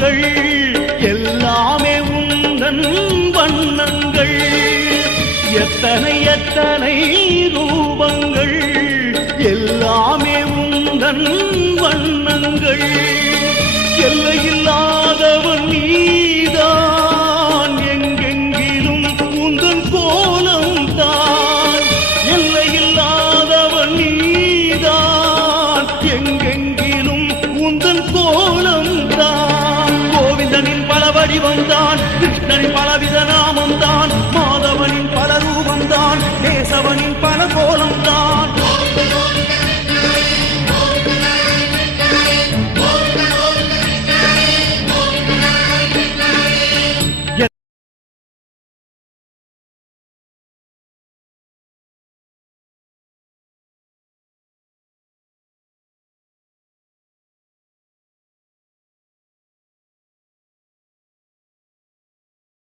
ரூபங்கள் எல்லாமே உந்தன் வண்ணங்கள். எத்தனை எத்தனை ரூபங்கள் எல்லாமே உந்தன் வண்ணங்கள். எல்லையில்லாதவன் நீதான், எங்கெங்கிலும் உந்தன் கோலம் தான். எல்லையில்லாதவன் நீதான், எங்கெங்கிலும் உந்தன் கோலம் தான். கோவிந்தனின் பல வடிவம் தான், கிருஷ்ணனின் பலவிதன